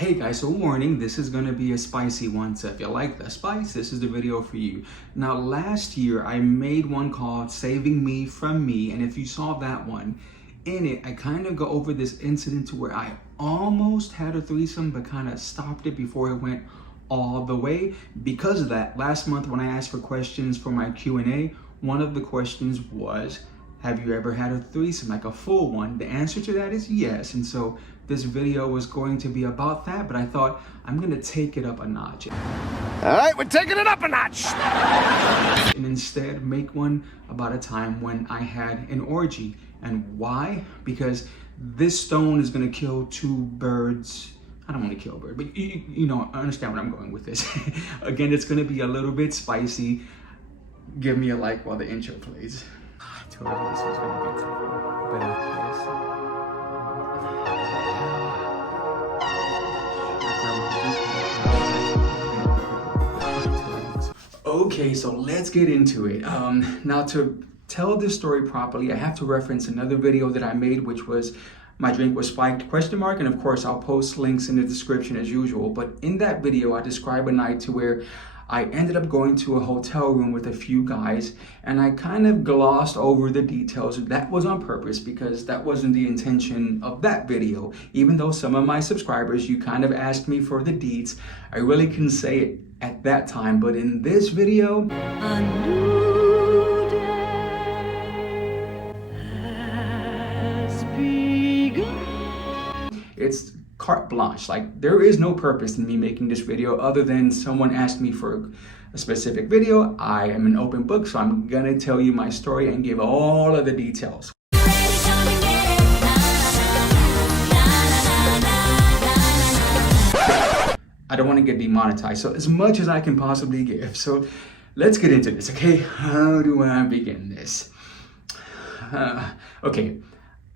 Hey guys, so warning, this is gonna be a spicy one, so if you like the spice, this is the video for you. Now last year, I made one called Saving Me From Me, and if you saw that one, in it, I kind of go over this incident to where I almost had a threesome, but kind of stopped it before it went all the way. Because of that, last month when I asked for questions for my Q&A, one of the questions was, have you ever had a threesome, like a full one? The answer to that is yes. And so this video was going to be about that, but I thought I'm gonna take it up a notch. All right, we're taking it up a notch. And instead make one about a time when I had an orgy. And why? Because this stone is gonna kill two birds. I don't want to kill a bird, but you know, I understand where I'm going with this. Again, it's gonna be a little bit spicy. Give me a like while the intro plays. I told you this was gonna be tough, but okay, so let's get into it. Now to tell this story properly, I have to reference another video that I made, which was My Drink Was Spiked ? And of course, I'll post links in the description as usual. But in that video, I describe a night to where I ended up going to a hotel room with a few guys, and I kind of glossed over the details. That was on purpose because that wasn't the intention of that video. Even though some of my subscribers, you kind of asked me for the deets, I really couldn't say it at that time. But in this video, A new day has begun. it's carte blanche. Like, there is no purpose in me making this video other than someone asked me for a specific video. I am an open book, so I'm gonna tell you my story and give all of the details. I don't want to get demonetized, so as much as I can possibly give. So let's get into this, okay? How do I begin this? Okay,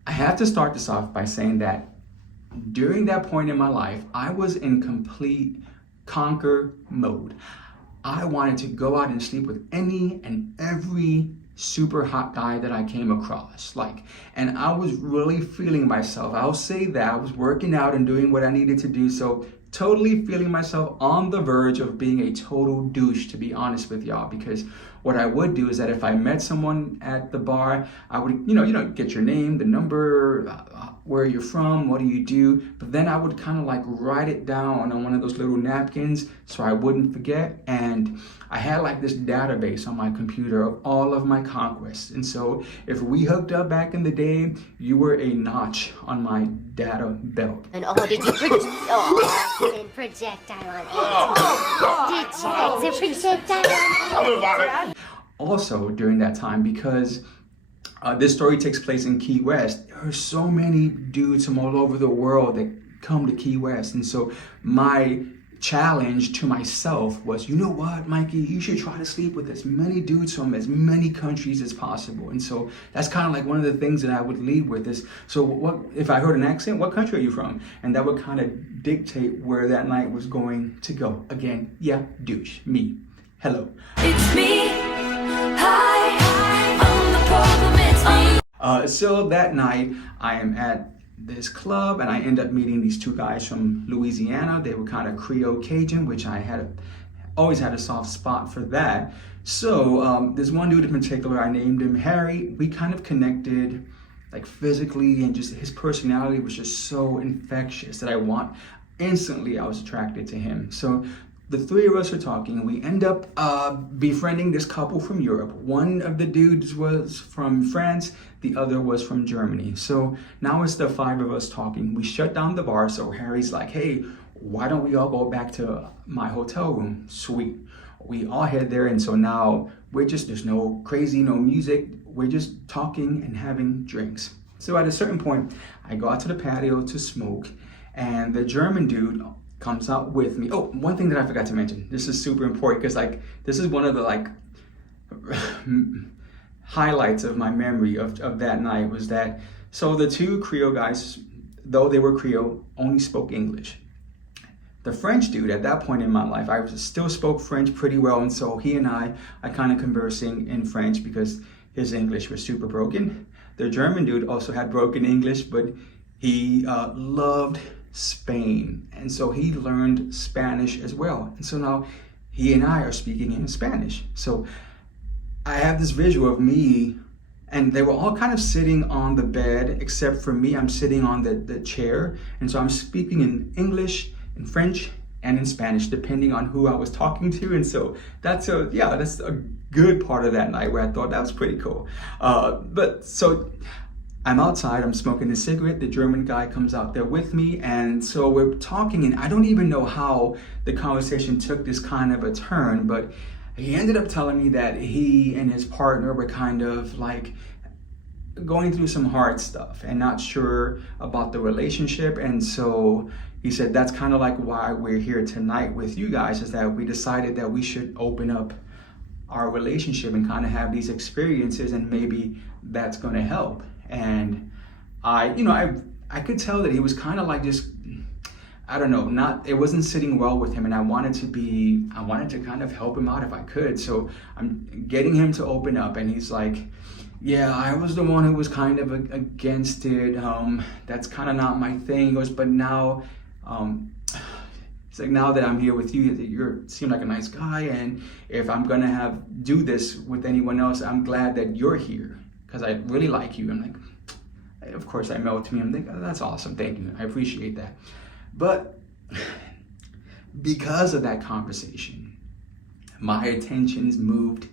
I have to start this off by saying that during that point in my life, I was in complete conquer mode. I wanted to go out and sleep with any and every super hot guy that I came across. And I was really feeling myself. I'll say that I was working out and doing what I needed to do. So totally feeling myself on the verge of being a total douche, to be honest with y'all, because what I would do is that if I met someone at the bar, I would, you know, get your name, the number, where you're from, what do you do, but then I would kind of like write it down on one of those little napkins so I wouldn't forget. And I had like this database on my computer of all of my conquests. And so if we hooked up back in the day, you were a notch on my data belt. And oh, did you projectile on it? Did you projectile on it? Also during that time, because this story takes place in Key West, there are so many dudes from all over the world that come to Key West. And so my challenge to myself was, you know what, Mikey, you should try to sleep with as many dudes from as many countries as possible. And so that's kind of like one of the things that I would lead with is, so what if I heard an accent, what country are you from? And that would kind of dictate where that night was going to go. Again, yeah, douche, me. Hello. It's me. Hi, I'm the problem. It's me. So that night, I am at this club and I end up meeting these two guys from Louisiana. They were kind of Creole Cajun, which I always had a soft spot for that. So this one dude in particular, I named him Harry. We kind of connected like physically, and just his personality was just so infectious that I was attracted to him. So the three of us are talking, and we end up befriending this couple from Europe. One of the dudes was from France, the other was from Germany. So now it's the five of us talking. We shut down the bar, so Harry's like, hey, why don't we all go back to my hotel room? Sweet. We all head there, and so now there's no crazy, no music. We're just talking and having drinks. So at a certain point, I go out to the patio to smoke, and the German dude comes out with me. Oh, one thing that I forgot to mention. This is super important because this is one of the highlights of my memory of that night was that, so the two Creole guys, though they were Creole, only spoke English. The French dude, at that point in my life, I still spoke French pretty well, and so he and I kind of conversing in French because his English was super broken. The German dude also had broken English, but he loved Spain. And so he learned Spanish as well. And so now he and I are speaking in Spanish. So I have this visual of me, and they were all kind of sitting on the bed, except for me, I'm sitting on the chair. And so I'm speaking in English, in French, and in Spanish, depending on who I was talking to. And so that's a good part of that night where I thought that was pretty cool. But so I'm outside, I'm smoking a cigarette, the German guy comes out there with me, and so we're talking, and I don't even know how the conversation took this kind of a turn, but he ended up telling me that he and his partner were kind of like going through some hard stuff and not sure about the relationship. And so he said that's kind of like why we're here tonight with you guys, is that we decided that we should open up our relationship and kind of have these experiences, and maybe that's going to help. And I could tell that he was kind of like just, I don't know, it wasn't sitting well with him, and I wanted to kind of help him out if I could. So I'm getting him to open up, and he's like, yeah, I was the one who was kind of against it. That's kind of not my thing. He goes, but now, it's like, now that I'm here with you, you seem like a nice guy, and if I'm gonna do this with anyone else, I'm glad that you're here, because I really like you. I'm like, of course I melt to me. I'm like, oh, that's awesome, thank you, I appreciate that. But because of that conversation, my attentions moved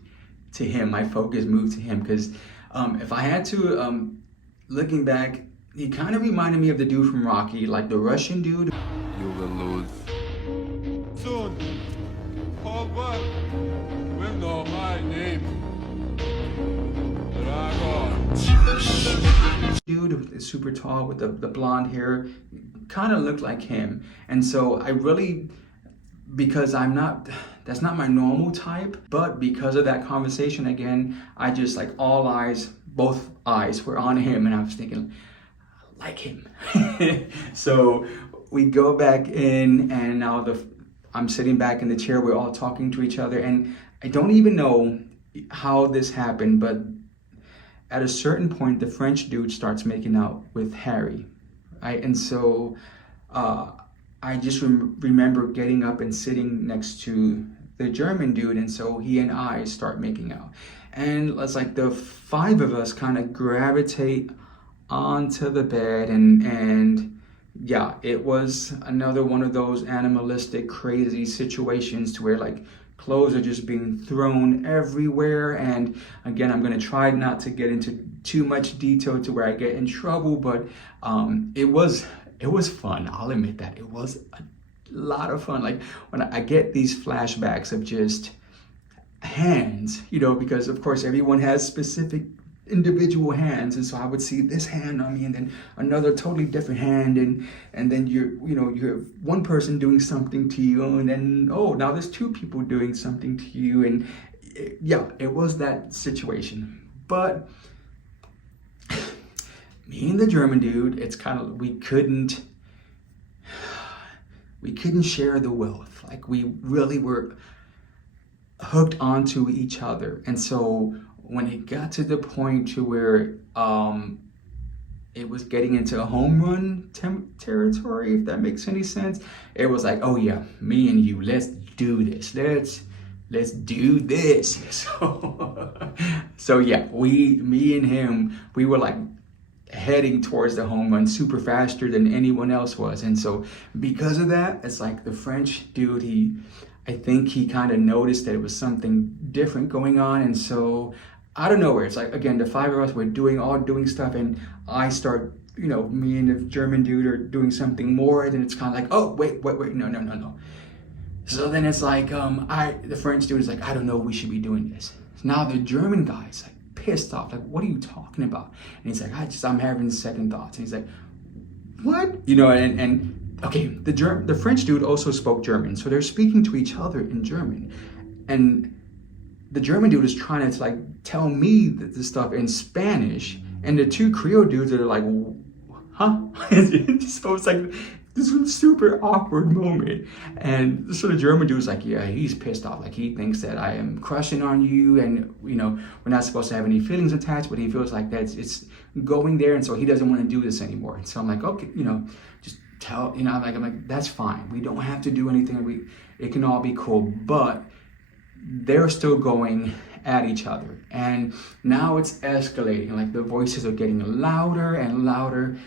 to him, my focus moved to him, because if I had to, looking back, he kind of reminded me of the dude from Rocky, like the Russian dude. You will lose. Soon, all but will know my name. Dragon. Dude, super tall with the blonde hair, kind of looked like him. And so I really, because that's not my normal type, but because of that conversation again, I just like both eyes were on him, and I was thinking, I like him. So we go back in, and now I'm sitting back in the chair, we're all talking to each other, and I don't even know how this happened, but at a certain point, the French dude starts making out with Harry, right? And so I just remember getting up and sitting next to the German dude, and so he and I start making out. And it's like the five of us kind of gravitate onto the bed, and yeah, it was another one of those animalistic, crazy situations to where like clothes are just being thrown everywhere. And again, I'm gonna try not to get into too much detail to where I get in trouble, but it was fun. I'll admit that it was a lot of fun. Like when I get these flashbacks of just hands, because of course everyone has specific individual hands, and so I would see this hand on me, and then another totally different hand, and then you have one person doing something to you, and then now there's two people doing something to you, and it was that situation. But me and the German dude, it's kind of, we couldn't share the wealth. Like we really were hooked onto each other. And so when it got to the point to where it was getting into a home run territory, if that makes any sense, it was like, oh yeah, me and you, let's do this. Let's do this. So yeah, me and him, we were like heading towards the home run super faster than anyone else was. And so because of that, it's like the French dude, I think he kind of noticed that it was something different going on. And so out of nowhere, it's like, again, the five of us were doing stuff, and I start, me and the German dude are doing something more, and then it's kind of like, oh, wait, no. So then it's like, the French dude is like, I don't know, we should be doing this. So now the German guy's like pissed off, like, what are you talking about? And he's like, I'm having second thoughts. And he's like, what? And okay, the French dude also spoke German, so they're speaking to each other in German, and the German dude is trying to like tell me this stuff in Spanish, and the two Creole dudes are like, huh? So it's like this was a super awkward moment. And so the German dude's like, yeah, he's pissed off. Like he thinks that I am crushing on you, and we're not supposed to have any feelings attached, but he feels like it's going there, and so he doesn't want to do this anymore. And so I'm like, okay, just tell, you know, like, I'm like, that's fine. We don't have to do anything. It can all be cool. But they're still going at each other. And now it's escalating. Like, the voices are getting louder and louder.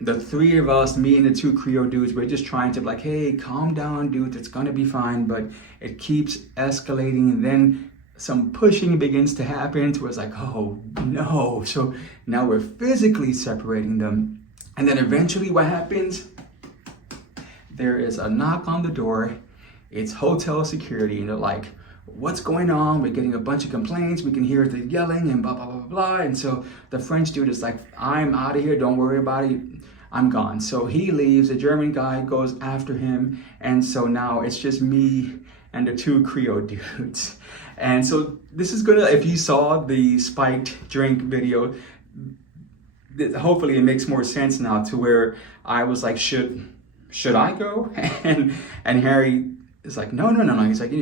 The three of us, me and the two Creole dudes, we're just trying to be like, hey, calm down, dude. It's going to be fine. But it keeps escalating. And then some pushing begins to happen to us, like, oh no. So now we're physically separating them. And then eventually what happens? There is a knock on the door. It's hotel security, and they're like, what's going on? We're getting a bunch of complaints. We can hear the yelling and blah, blah, blah, blah. And so the French dude is like, I'm out of here. Don't worry about it. I'm gone. So he leaves. The German guy goes after him. And so now it's just me and the two Creole dudes. And so this is gonna, if you saw the spiked drink video, hopefully it makes more sense now, to where I was like, should I go? And Harry is like, no. He's like,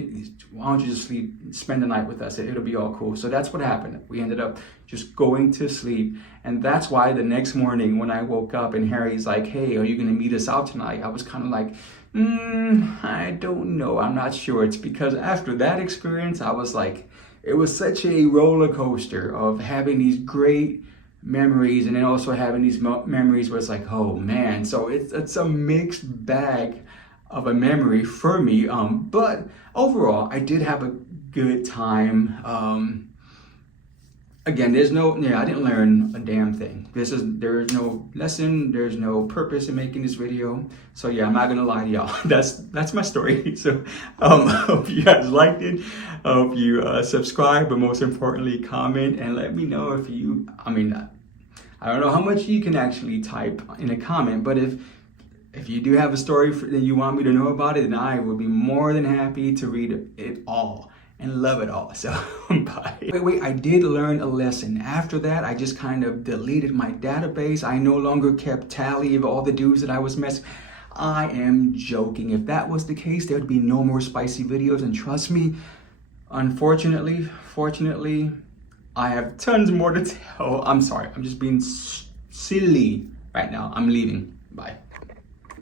why don't you just spend the night with us? It'll be all cool. So that's what happened. We ended up just going to sleep. And that's why the next morning when I woke up and Harry's like, hey, are you gonna meet us out tonight? I was kind of like, I don't know. I'm not sure. It's because after that experience, I was like, it was such a roller coaster of having these great memories and then also having these memories where it's like, oh man. So it's a mixed bag of a memory for me. But overall, I did have a good time. Again, I didn't learn a damn thing. There is no lesson, there's no purpose in making this video. So yeah, I'm not gonna lie to y'all. That's my story. So hope you guys liked it. I hope you subscribe, but most importantly, comment and let me know if you, I don't know how much you can actually type in a comment, but if you do have a story that you want me to know about it, then I would be more than happy to read it all and love it all. So bye. Wait, I did learn a lesson. After that, I just kind of deleted my database. I no longer kept tally of all the dudes that I was messing. I am joking. If that was the case, there would be no more spicy videos. And trust me, fortunately, I have tons more to tell. I'm sorry, I'm just being silly right now. I'm leaving. Bye.